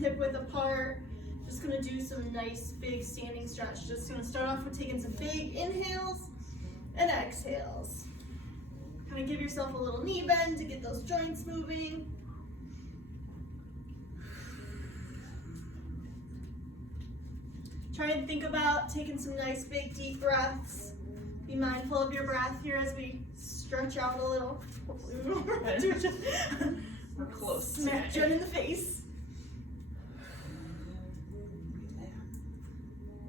hip width apart. Just gonna do some nice big standing stretch. Just gonna start off with taking some big inhales and exhales. Kind of give yourself a little knee bend to get those joints moving. Try and think about taking some nice big deep breaths. Be mindful of your breath here as we stretch out a little. Hopefully we won't do just We're close. smack Jen in the face.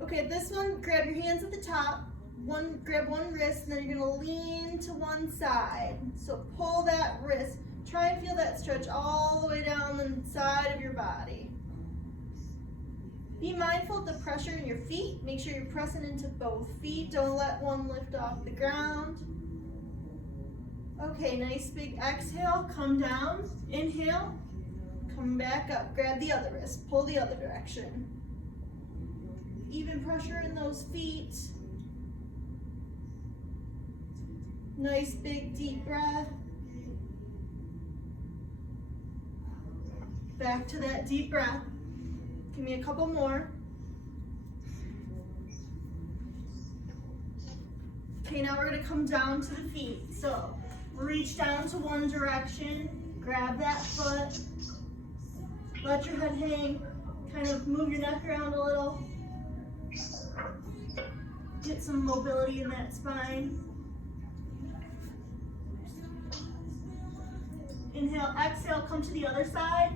Okay, this one, grab your hands at the top. Grab one wrist, and then you're gonna lean to one side. So pull that wrist. Try and feel that stretch all the way down the side of your body. Be mindful of the pressure in your feet. Make sure you're pressing into both feet. Don't let one lift off the ground. Okay, nice big exhale. Come down. Inhale. Come back up. Grab the other wrist. Pull the other direction. Even pressure in those feet. Nice big deep breath. Back to that deep breath. Give me a couple more. Okay, now we're gonna come down to the feet. So reach down to one direction, grab that foot, let your head hang, kind of move your neck around a little. Get some mobility in that spine. Inhale, exhale, come to the other side.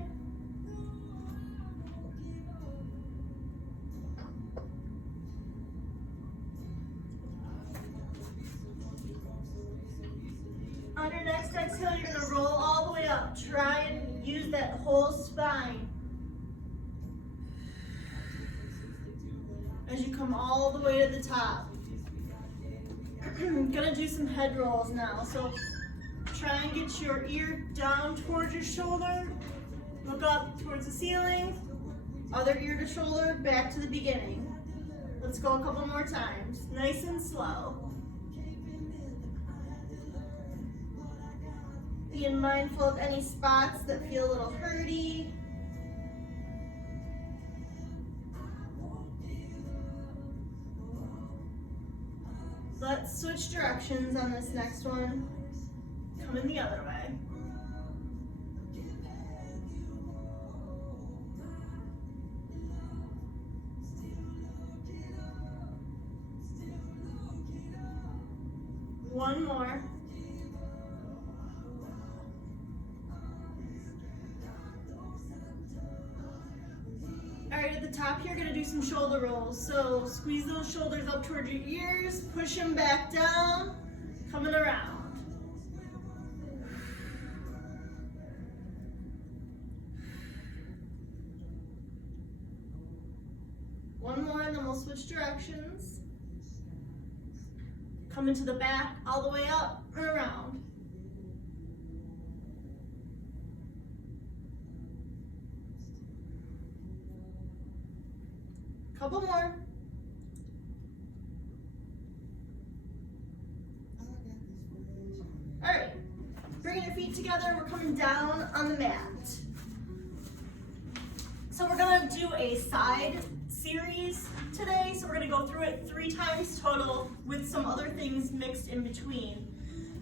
On your next exhale, you're gonna roll all the way up. Try and use that whole spine. As you come all the way to the top. I'm gonna do some head rolls now. So try and get your ear down towards your shoulder. Look up towards the ceiling. Other ear to shoulder, back to the beginning. Let's go a couple more times. Nice and slow. Being mindful of any spots that feel a little hurty. Let's switch directions on this next one. Coming the other way. One more. All right, at the top here, gonna do some shoulder rolls. So squeeze those shoulders up towards your ears, push them back down, coming around. One more, and then we'll switch directions. Come into the back, all the way up and around. Couple more. All right, bringing your feet together, we're coming down on the mat. So we're gonna do a side series today. So we're gonna go through it 3 times total with some other things mixed in between.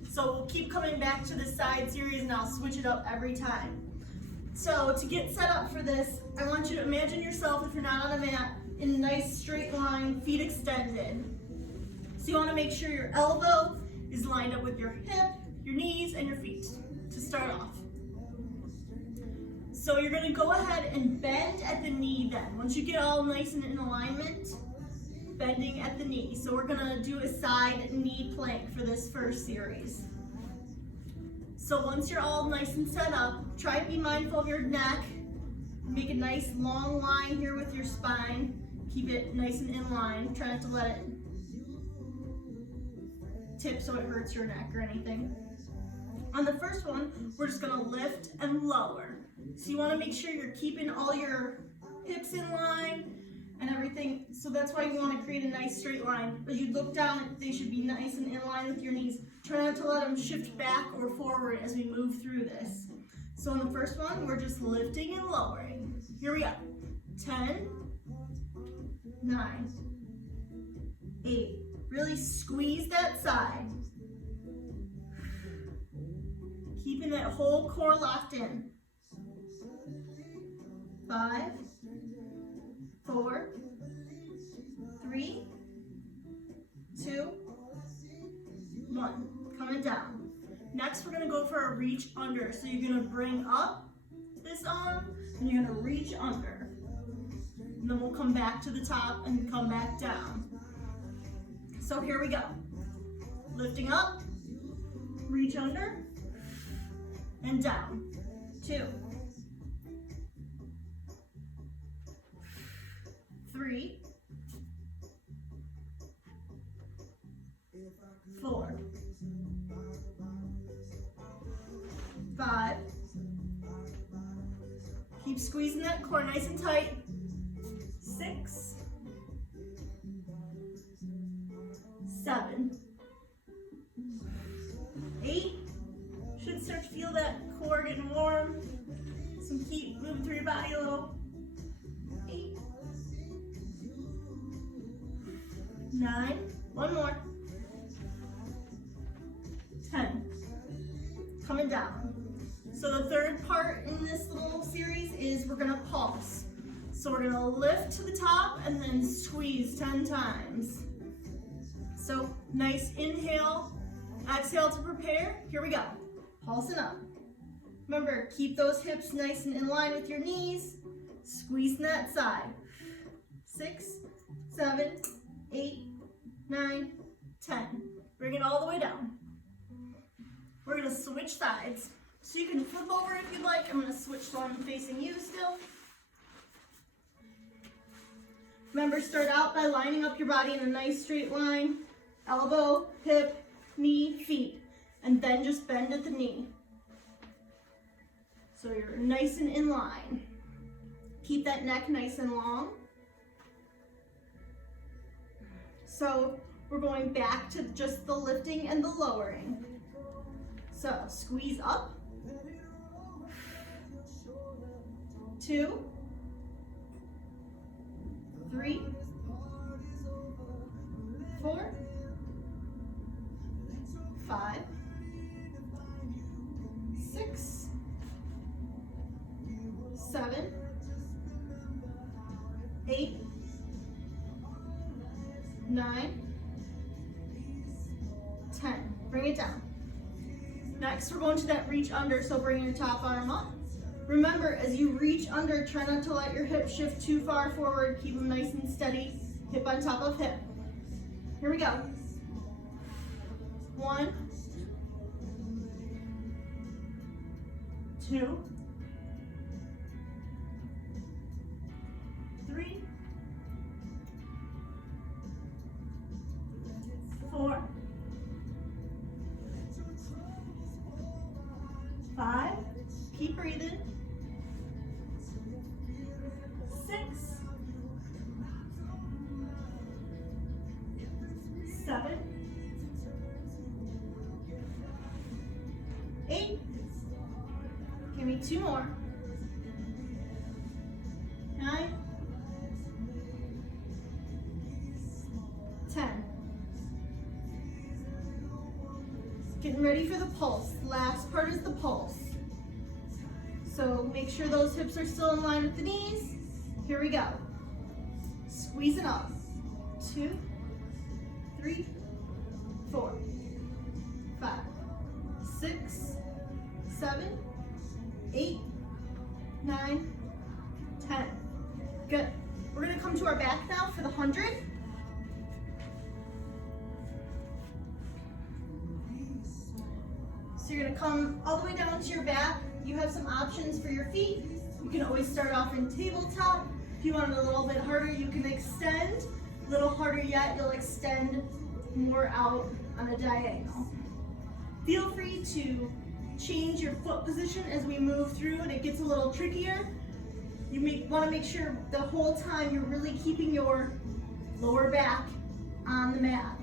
So we'll keep coming back to the side series and I'll switch it up every time. So to get set up for this, I want you to imagine yourself, if you're not on a mat, in a nice straight line, feet extended. So you want to make sure your elbow is lined up with your hip, your knees, and your feet to start off. So you're going to go ahead and bend at the knee then. Once you get all nice and in alignment, bending at the knee. So we're going to do a side knee plank for this first series. So once you're all nice and set up, try to be mindful of your neck. Make a nice long line here with your spine. Keep it nice and in line. Try not to let it tip so it hurts your neck or anything. On the first one, we're just gonna lift and lower. So you wanna make sure you're keeping all your hips in line and everything. So that's why you wanna create a nice straight line. As you look down, they should be nice and in line with your knees. Try not to let them shift back or forward as we move through this. So on the first one, we're just lifting and lowering. Here we go. 10, 9, 8. Really squeeze that side. Keeping that whole core locked in. 5, 4, 3, 2, 1. Coming down. Next, we're gonna go for a reach under. So you're gonna bring up this arm and you're gonna reach under. And then we'll come back to the top and come back down. So here we go. Lifting up, reach under, and down. 2, 3, 4, 5. Keep squeezing that core nice and tight. 6, 7, 8. Should start to feel that core getting warm. Some heat moving through your body a little. 8, 9. One more. 10. Coming down. So the third part in this little series is we're gonna pulse. So we're gonna lift to the top and then squeeze 10 times. So nice inhale, exhale to prepare. Here we go. Pulsing up. Remember, keep those hips nice and in line with your knees. Squeezing that side. 6, 7, 8, 9, 10. Bring it all the way down. We're gonna switch sides. So you can flip over if you'd like. I'm gonna switch so I'm facing you still. Remember, start out by lining up your body in a nice straight line. Elbow, hip, knee, feet. And then just bend at the knee. So you're nice and in line. Keep that neck nice and long. So we're going back to just the lifting and the lowering. So squeeze up. 2, 3, 4, 5, 6, 7, 8, 9, 10. Bring it down. Next, we're going to that reach under, so bring your top arm up. Remember, as you reach under, try not to let your hips shift too far forward. Keep them nice and steady, hip on top of hip. Here we go. 1, 2, 3, 4, 5. Keep breathing. 6, 7, 8. Give me 2 more. 9, 10. Getting ready for the pulse. Last part is the pulse. So make sure those hips are still in line with the knees. Here we go. Squeezing up. 2, 3, 4, 5, 6, 7, 8, 9, 10. Good. We're gonna come to our back now for the 100. So you're gonna come all the way down to your back. You have some options for your feet. You can always start off in tabletop. If you want it a little bit harder, you can extend. A little harder yet, you'll extend more out on a diagonal. Feel free to change your foot position as we move through and it gets a little trickier. You want to make sure the whole time you're really keeping your lower back on the mat.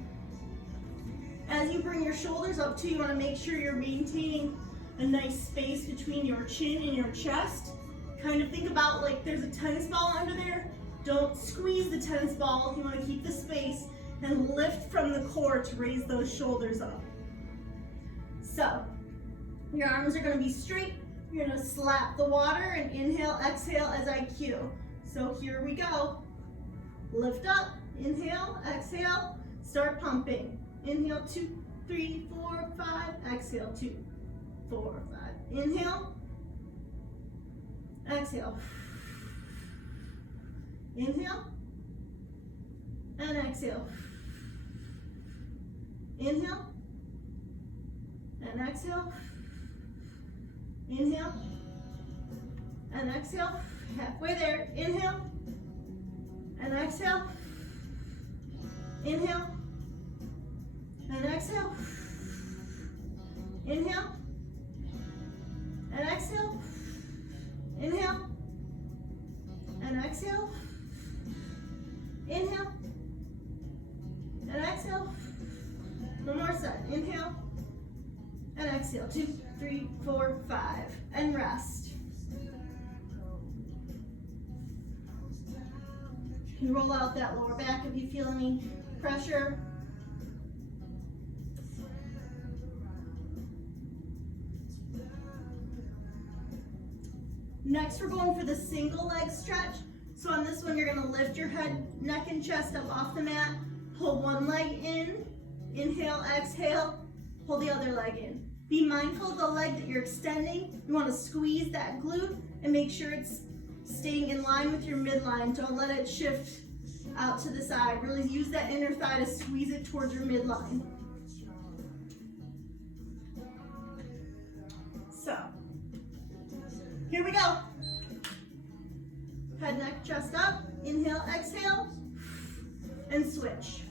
As you bring your shoulders up too, you want to make sure you're maintaining a nice space between your chin and your chest. Kind of think about like there's a tennis ball under there. Don't squeeze the tennis ball. You want to keep the space and lift from the core to raise those shoulders up. So your arms are going to be straight. You're going to slap the water and inhale, exhale as I cue. So here we go. Lift up, inhale, exhale, start pumping. Inhale, 2, 3, 4, 5, exhale, 2, 4, 5. Inhale, exhale. Inhale, and exhale. Inhale, and exhale. Inhale, and exhale. Halfway there. Inhale, and exhale. Inhale, and exhale. Inhale, and exhale. Inhale, and exhale. Inhale, and exhale. One more set. Inhale, and exhale. 2, 3, 4, 5. And rest. You roll out that lower back if you feel any pressure. Next, we're going for the single leg stretch. So on this one, you're gonna lift your head, neck, and chest up off the mat. Pull one leg in, inhale, exhale, pull the other leg in. Be mindful of the leg that you're extending. You wanna squeeze that glute and make sure it's staying in line with your midline. Don't let it shift out to the side. Really use that inner thigh to squeeze it towards your midline. So, here we go. Head, neck, chest up. Inhale, exhale, and switch.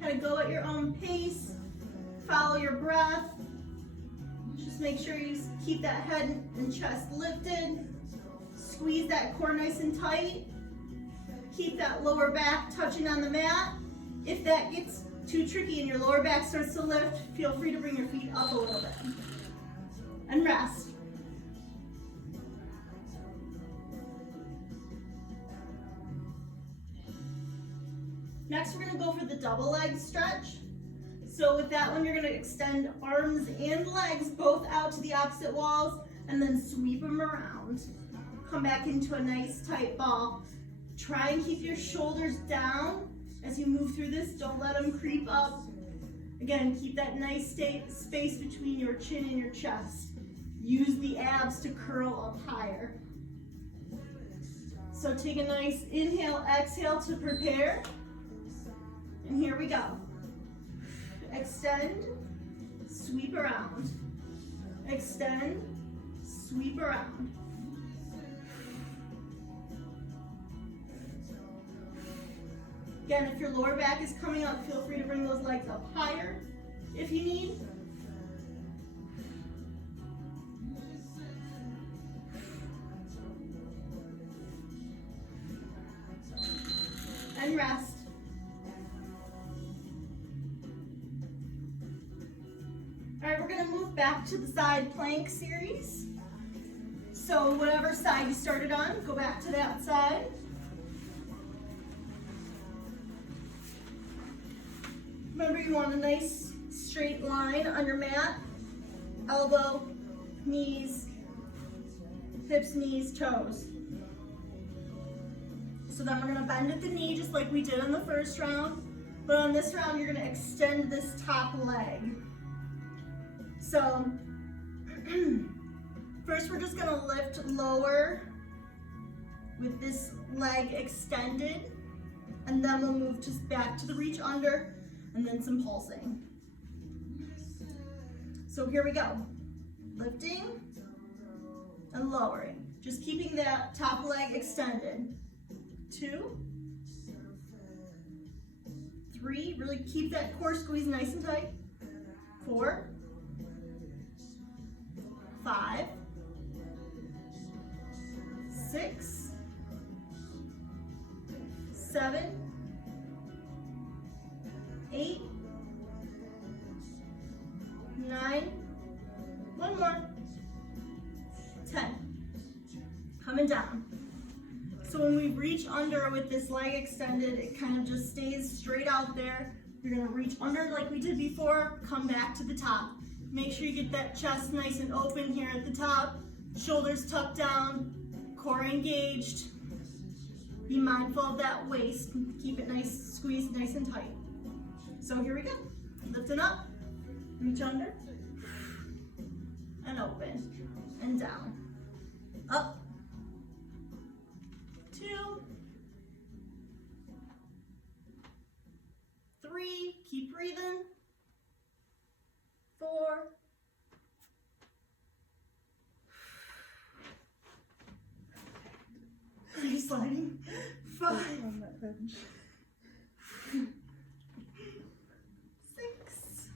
Kind of go at your own pace. Follow your breath. Just make sure you keep that head and chest lifted. Squeeze that core nice and tight. Keep that lower back touching on the mat. If that gets too tricky and your lower back starts to lift, feel free to bring your feet up a little bit. And rest. Next, we're gonna go for the double leg stretch. So with that one, you're gonna extend arms and legs both out to the opposite walls and then sweep them around. Come back into a nice tight ball. Try and keep your shoulders down as you move through this. Don't let them creep up. Again, keep that nice space between your chin and your chest. Use the abs to curl up higher. So take a nice inhale, exhale to prepare. And here we go. Extend, sweep around. Extend, sweep around. Again, if your lower back is coming up, feel free to bring those legs up higher if you need. And rest. All right, we're gonna move back to the side plank series. So whatever side you started on, go back to that side. Remember, you want a nice straight line on your mat. Elbow, knees, hips, knees, toes. So then we're gonna bend at the knee just like we did on the first round. But on this round, you're gonna extend this top leg. So first we're just gonna lift lower with this leg extended, and then we'll move just back to the reach under and then some pulsing. So here we go. Lifting and lowering. Just keeping that top leg extended. 2, 3, really keep that core squeeze nice and tight. 4, 5, 6, 7, 8, 9, coming down. So when we reach under with this leg extended, it kind of just stays straight out there. You're gonna reach under like we did before, come back to the top. Make sure you get that chest nice and open here at the top, shoulders tucked down, core engaged. Be mindful of that waist, keep it nice, squeezed nice and tight. So here we go, lifting up, reach under, and open, and down, up, 2, 3, keep breathing, 4, 3 sliding, 5, On that bench. 6,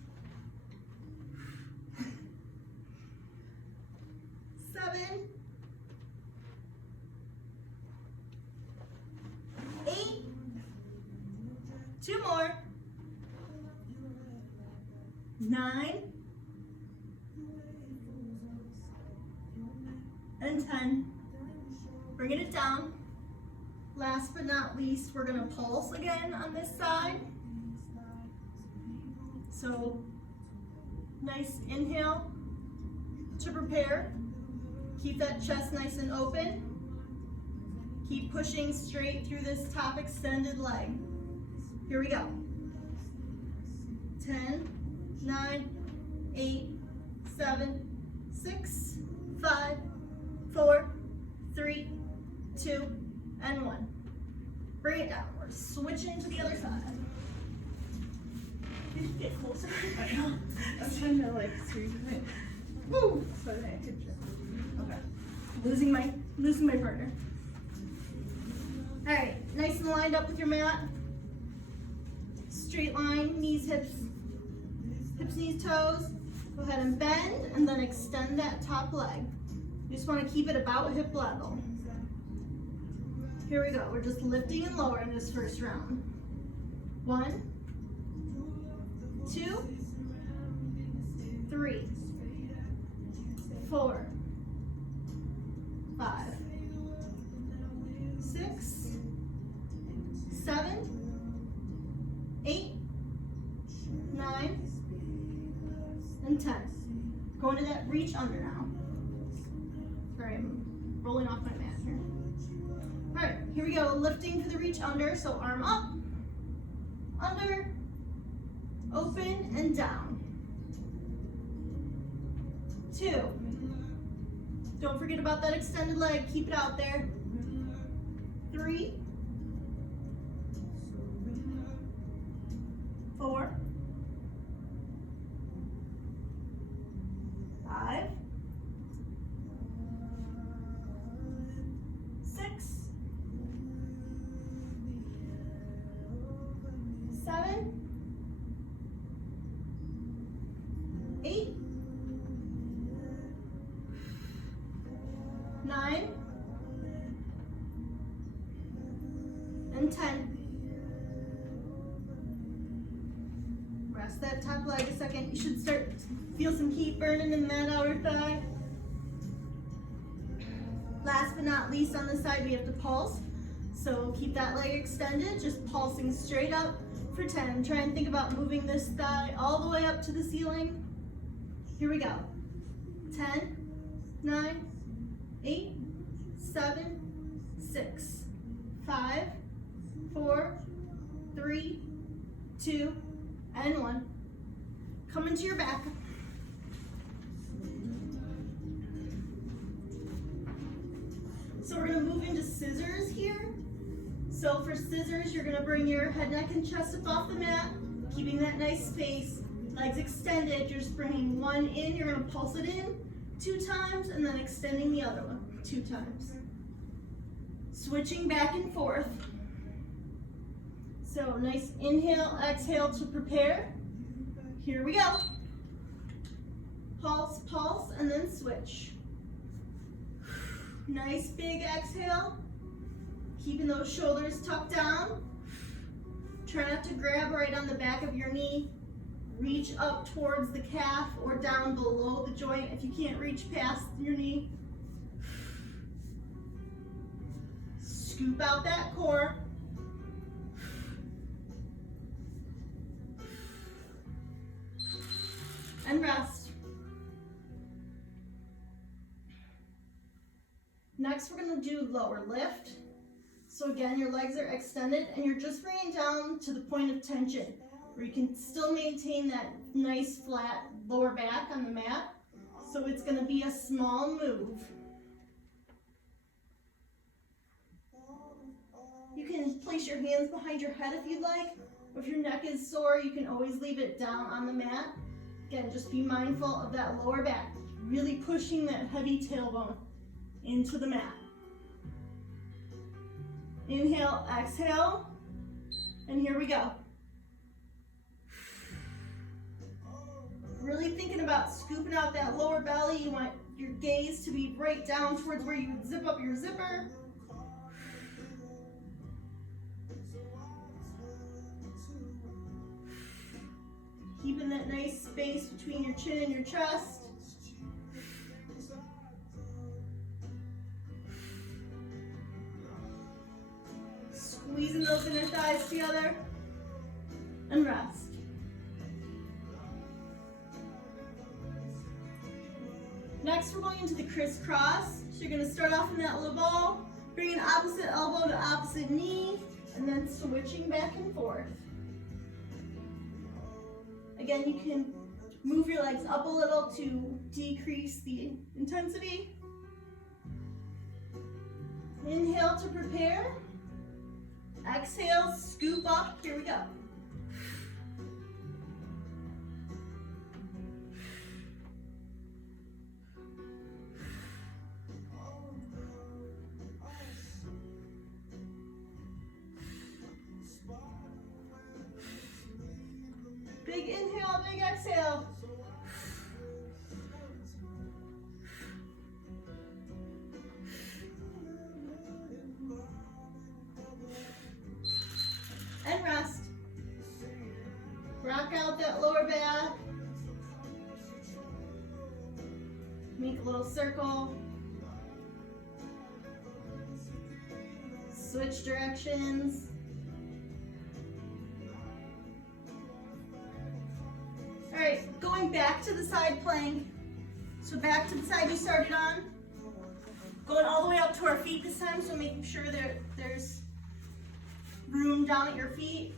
7, 8, 2 more, 9, and 10. Bringing it down. Last but not least, we're gonna pulse again on this side. So, nice inhale to prepare. Keep that chest nice and open. Keep pushing straight through this top extended leg. Here we go. 10, 9, 8, 7, 6, 5, 4, 3, 2, and 1. Bring it down. We're switching to the other side. Get closer. I know. I'm trying to like squeeze it. Woo! So that I could just. Okay. Losing my partner. All right, nice and lined up with your mat. Straight line, knees, hips, knees, toes. Go ahead and bend and then extend that top leg. You just want to keep it about hip level. Here we go. We're just lifting and lowering this first round. 1, 2, 3, 4, 5, 6, 7, 8, 9, and 10. Going to that reach under now. Sorry, I'm rolling off my mat here. All right, here we go. Lifting for the reach under. So arm up, under, open, and down. 2. Don't forget about that extended leg. Keep it out there. 3, 4, 5, 6, 7, 8, 9, and 10. Rest that top leg a second. You should start feel some heat burning in that outer thigh. Last but not least, on this side we have to pulse. So keep that leg extended, just pulsing straight up for 10. Try and think about moving this thigh all the way up to the ceiling. Here we go. 10, 9, 8, 7, 6, 5, 4, 3, 2, and 1. Come into your back. So we're gonna move into scissors here. So for scissors, you're gonna bring your head, neck, and chest up off the mat, keeping that nice space. Legs extended, you're just bringing one in, you're gonna pulse it in 2 times, and then extending the other one 2 times. Switching back and forth. So nice inhale, exhale to prepare. Here we go. Pulse, pulse, and then switch. Nice big exhale. Keeping those shoulders tucked down. Try not to grab right on the back of your knee. Reach up towards the calf or down below the joint if you can't reach past your knee. Scoop out that core. And rest. Next, we're gonna do lower lift. So again, your legs are extended and you're just bringing down to the point of tension where you can still maintain that nice flat lower back on the mat. So it's gonna be a small move. You can place your hands behind your head if you'd like. If your neck is sore, you can always leave it down on the mat. Again, just be mindful of that lower back, really pushing that heavy tailbone into the mat. Inhale, exhale, and here we go. Really thinking about scooping out that lower belly. You want your gaze to be right down towards where you would zip up your zipper. Keeping that nice space between your chin and your chest. Squeezing those inner thighs together. And rest. Next, we're going into the crisscross. So you're going to start off in that little ball, bringing opposite elbow to opposite knee, and then switching back and forth. Again, you can move your legs up a little to decrease the intensity. Inhale to prepare. Exhale, scoop up. Here we go. Big inhale, big exhale. And rest. Rock out that lower back. Make a little circle. Switch directions. All right, going back to the side plank. So back to the side you started on. Going all the way up to our feet this time, so making sure that there's room down at your feet.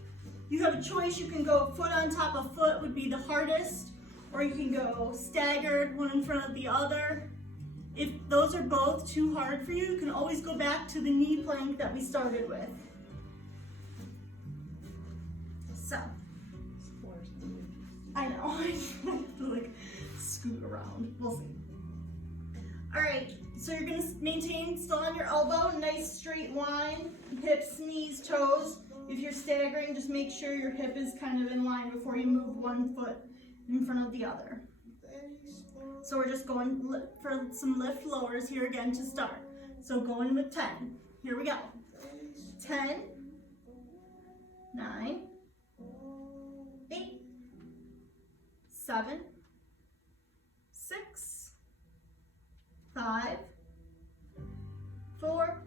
You have a choice. You can go foot on top of foot would be the hardest, or you can go staggered, one in front of the other. If those are both too hard for you, you can always go back to the knee plank that we started with. So, I know, I have to like scoot around. We'll see. All right, so you're gonna maintain still on your elbow, nice straight line, hips, knees, toes. If you're staggering, just make sure your hip is kind of in line before you move one foot in front of the other. So we're just going for some lift lowers here again to start. So going with 10. Here we go. 10, 9, 8, 7, 6, 5, 4,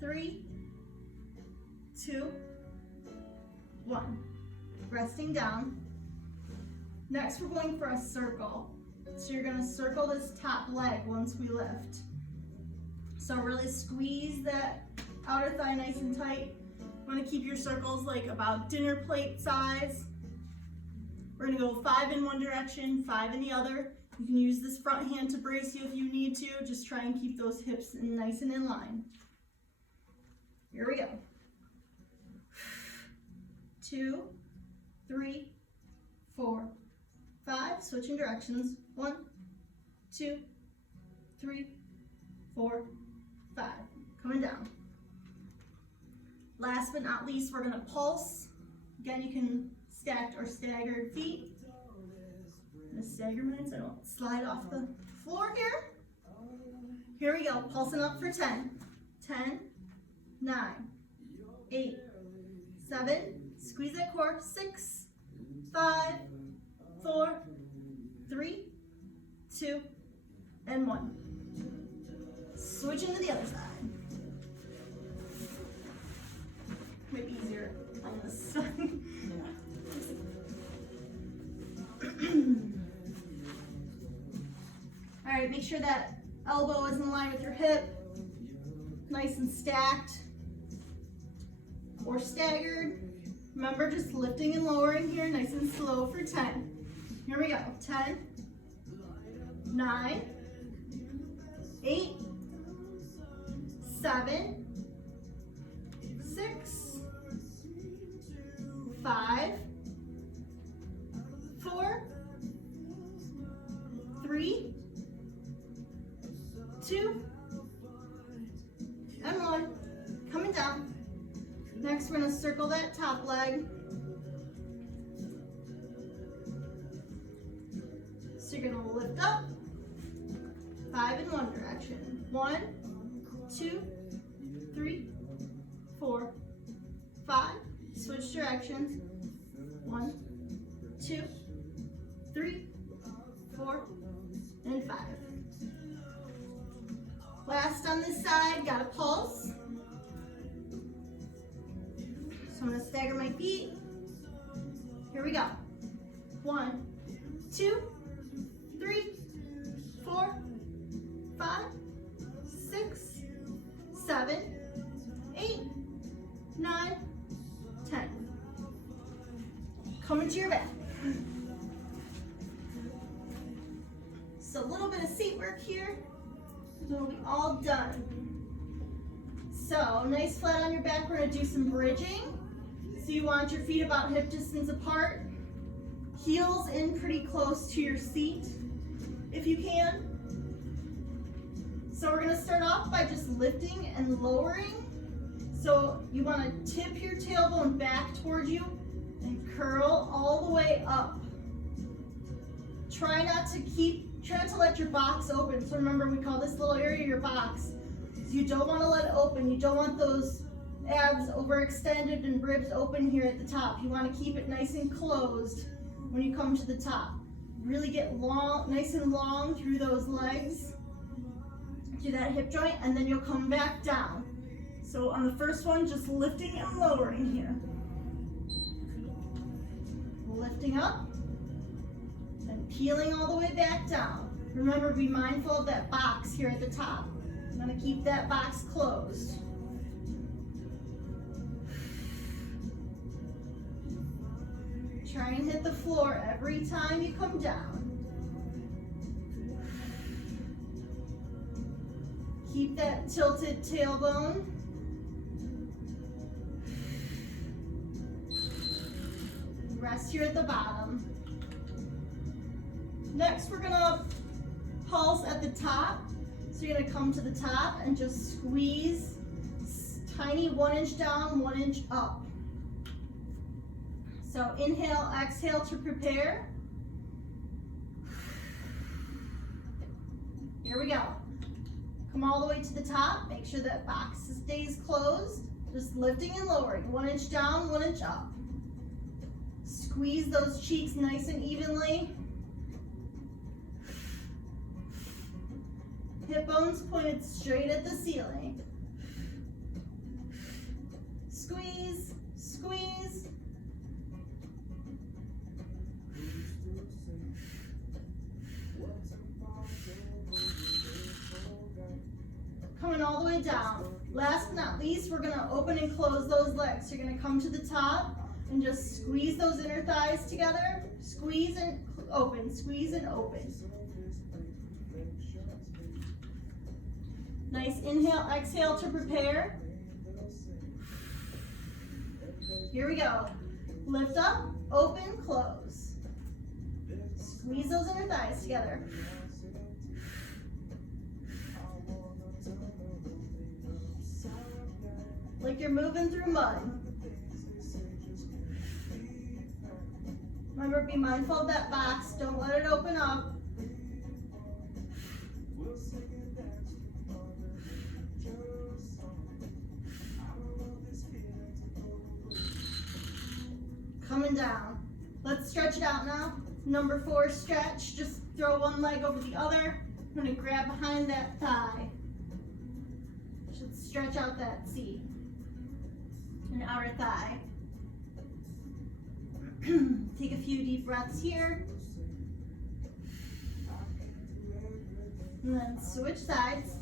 3, 2, 1. Resting down. Next, we're going for a circle. So you're gonna circle this top leg once we lift. So really squeeze that outer thigh nice and tight. You wanna keep your circles like about dinner plate size. We're gonna go 5 in one direction, 5 in the other. You can use this front hand to brace you if you need to. Just try and keep those hips nice and in line. Here we go. 2, 3, 4, 5. Switching directions. 1, 2, 3, 4, 5. Coming down. Last but not least, we're gonna pulse. Again, you can stacked or staggered feet. I'm gonna stagger mine so I don't slide off the floor here. Here we go, pulsing up for 10. 10, 9, 8, 7, squeeze that core, 6, 5, 4, 3, 2, and 1. Switching to the other side. Might be easier on this side. All right, make sure that elbow is in line with your hip, nice and stacked or staggered. Remember, just lifting and lowering here, nice and slow for 10. Here we go, 10, 9, 8, 7, 6, 5, 4, 3, 2, and 1. Coming down. Next, we're going to circle that top leg. So you're going to lift up, 5 in one direction. 1, 2, 3, 4, 5. Switch directions. 1, 2, 3, 4, and 5. Last on this side, got a pulse. So I'm going to stagger my feet. Here we go. 1, 2, 3, 4, 5, 6, 7, 8, 9, 10. Coming to your back. So a little bit of seat work here. We'll be all done. So nice flat on your back. We're going to do some bridging. So you want your feet about hip distance apart. Heels in pretty close to your seat if you can. So we're going to start off by just lifting and lowering. So you want to tip your tailbone back towards you and curl all the way up. Try not to let your box open. So remember, we call this little area your box. So you don't want to let it open. You don't want those abs overextended and ribs open here at the top. You want to keep it nice and closed when you come to the top. Really get long, nice and long through those legs, through that hip joint, and then you'll come back down. So on the first one, just lifting and lowering here. Lifting up and peeling all the way back down. Remember, be mindful of that box here at the top. I'm going to keep that box closed. Try and hit the floor every time you come down. Keep that tilted tailbone. Rest here at the bottom. Next, we're gonna pulse at the top. So you're gonna come to the top and just squeeze tiny 1 inch down, 1 inch up. So inhale, exhale to prepare. Here we go. Come all the way to the top. Make sure that box stays closed. Just lifting and lowering. 1 inch down, 1 inch up. Squeeze those cheeks nice and evenly. Hip bones pointed straight at the ceiling. Squeeze, squeeze. Coming all the way down. Last but not least, we're going to open and close those legs. So you're going to come to the top and just squeeze those inner thighs together. Squeeze and open, squeeze and open. Nice inhale, exhale to prepare. Here we go. Lift up, open, close. Squeeze those inner thighs together. Like you're moving through mud. Remember, be mindful of that box. Don't let it open up. Coming down. Let's stretch it out now. Number 4 stretch. Just throw one leg over the other. I'm going to grab behind that thigh. Should stretch out that seat. and outer thigh. Take a few deep breaths here. And then switch sides.